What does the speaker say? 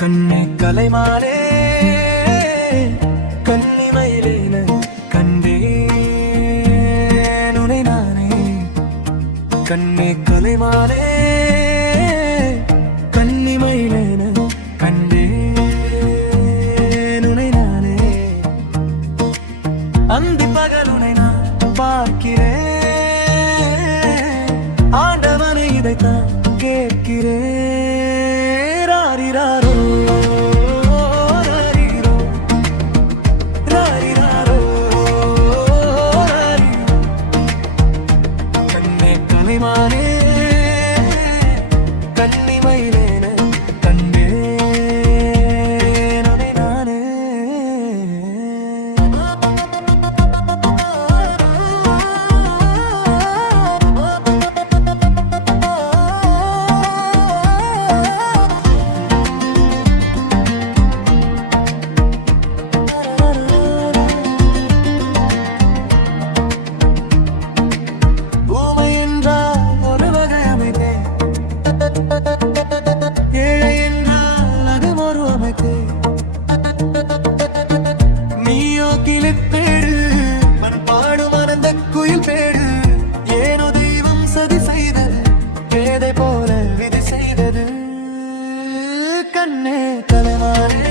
கண்ணே கலைமானே கன்னிமயிலேன கண்டேன் உனை நானே. கண்ணே கலைமானே கன்னிமயிலேன கண்டேன் உனை நானே. அந்தி பகல் உனை நான் பார்க்கிறேன், ஆண்டவனை இதைத்தான் கேட்கிறேன். ராரிராரோ ராரிரோ ராரிராரோ ராரிரோ. கண்ணே கலைமானே கன்னிமயிலேன கண்டேன் உனை நானே. நீயோ கிளிப்பேடு மண்பாடும் அனந்த குயில் பேடு, ஏனோ தெய்வம் சதி செய்தது, பேதை போல விதி செய்தது. கண்ணே கலைமானே